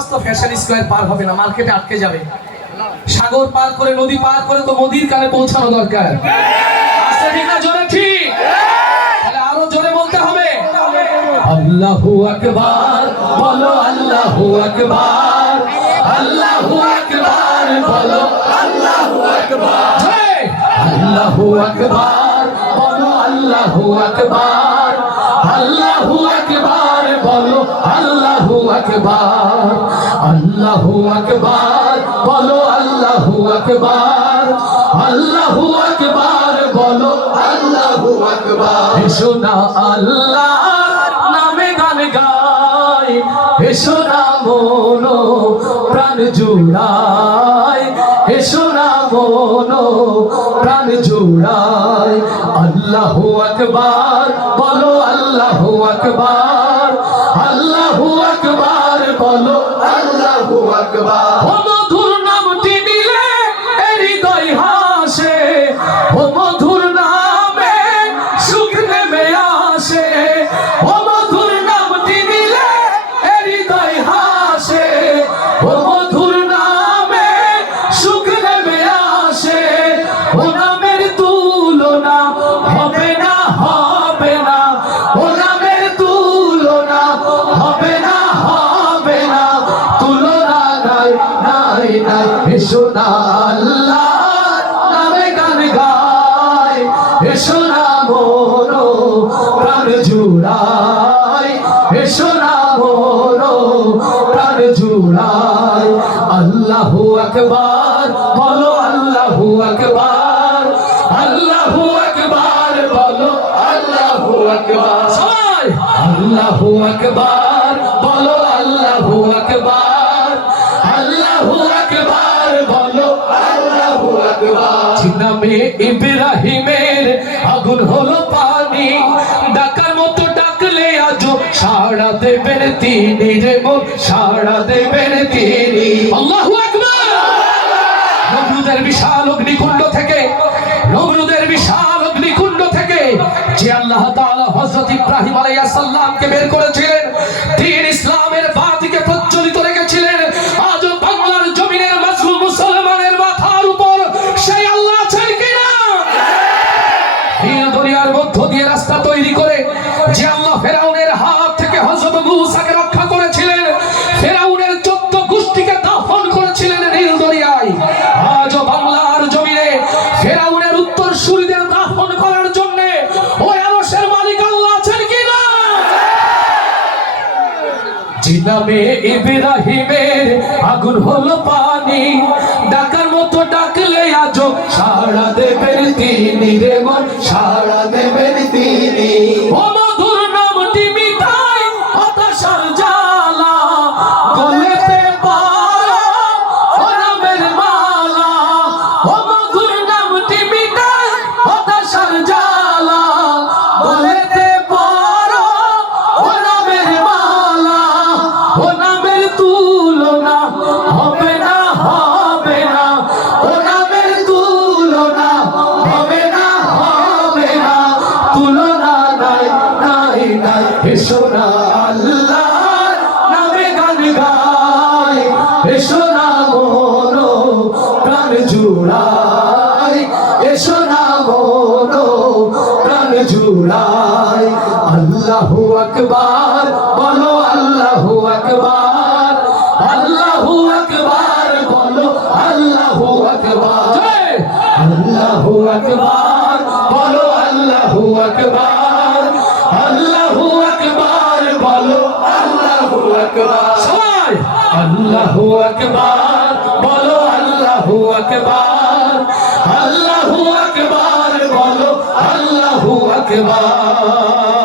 নামাজ তো fashion square পার হবে না, মার্কেটে আটকে যাবে। সাগর পার করে, নদী পার করে তো মোদির কানে পৌঁছানো দরকার। আস্তে ঠিক না জোরে ঠিক? তাহলে আরো জোরে বলতে হবে, আল্লাহু আকবার বলো, আল্লাহু আকবার, আল্লাহু আকবার বলো, আল্লাহু আকবার, আল্লাহু আকবার বলো, আল্লাহু আকবার, আল্লাহু আকবার বলো, আল্লাহু আকবার, আল্লাহু আকবার বলো, আল্লাহু আকবার, আল্লাহু আকবার বলো, আল্লাহু আকবার। এসো না আল্লাহর নামে গান গাই, এসো না মনো প্রাণ জুড়াই, এসো না মনো প্রাণ জুড়াই। আল্লাহু আকবার বলো, আল্লাহু আকবার, আল্লাহু আকবার বলো, আল্লাহু আকবার। ও মধুর নামটি নিলে হৃদয় হাসে, ও মধুর নামে সুখ নেমে আসে, ও মধুর নামটি নিলে হৃদয় হাসে, ও মধুর নামে সুখ নেমে আসে। ও নামের তুলনা হবে না, হবে না, ও নামের তুলনা হবে না, হবে না, তুলনা নাই, নাই, নাই। এসো না আল্লাহর নামে গান গাই, এসো না মনো প্রাণ জুড়াই, এসো না মনো প্রাণ জুড়াই। আল্লাহু আকবার বলো, আল্লাহু আকবার, আল্লাহু আকবার বলো, আল্লাহু আকবার। সবাই আল্লাহু আকবার বলো, আল্লাহু আকবার, আল্লাহু আকবার বলো, আল্লাহু আকবার। নামে ইব্রাহিমের আগুন হলো পানি, ডাকার মতো ডাকলে আজও সাড়া দেবেন তিনি রে মন, সাড়া দেবেন তিনি। আল্লাহু আকবার। নমরুদের বিশাল অগ্নিকুণ্ড থেকে, নমরুদের বিশাল অগ্নিকুণ্ড থেকে যে আল্লাহ তাআলা হযরত ইব্রাহিম আলাইহিস সালামকে বের করেছিলেন, দ্বীন ইসলামের বাতিকে প্রজ্বলিত রেখেছিলেন, আজ বাংলার জমিনের মাজলুম মুসলমানের মাথার উপর সেই আল্লাহ আছেন কিনা? নীল দরিয়ার মধ্য দিয়ে রাস্তা তৈরি করে যে আল্লাহ ফেরাউনের হাত থেকে হযরত মূসাকে রক্ষা করেছিলেন, ফেরাউনের 14 গোষ্ঠীকে দাফন করেছিলেন নীল দরিয়ায়, আজ বাংলার জমিনে ফেরাউনের উত্তরসূরিদের দাফন করার জন্য ওই আরশের মালিক আল্লাহ আছেন কিনা? যে নামে ইব্রাহিমের আগুন হলো পানি, ডাকার মতো ডাকলে আজও সাড়া দেবেন তিনি রে মন, সাড়া দেবেন তিনি। ও মধুর নামটি মিটাই হতাশার জ্বালা, গলেতে পারা ও নামের মালা, ও মধুর নামটি মিটাই হতাশার জ্বালা, গলেতে পারা ও নামের মালা, ও নামের তুলনা হবে না, হবে না, ও নামের তুলনা হবে না, হবে না, তুলনা নাই, নাই, নাই। এসো না আল্লাহর নামে গান গাই, এসো না মনো প্রাণ জুড়াই, এসো না মনো প্রাণ জুড়াই। আল্লাহু আকবার বলো, আল্লাহু আকবার, আল্লাহু আকবার বলো, আল্লাহু আকবার, আল্লাহু আকবার বলো, আল্লাহু আকবার, আল্লাহু আকবার বলো, আল্লাহু আকবার। সবাই আল্লাহু আকবার বলো, আল্লাহু আকবার, আল্লাহু আকবার বলো, আল্লাহু আকবার।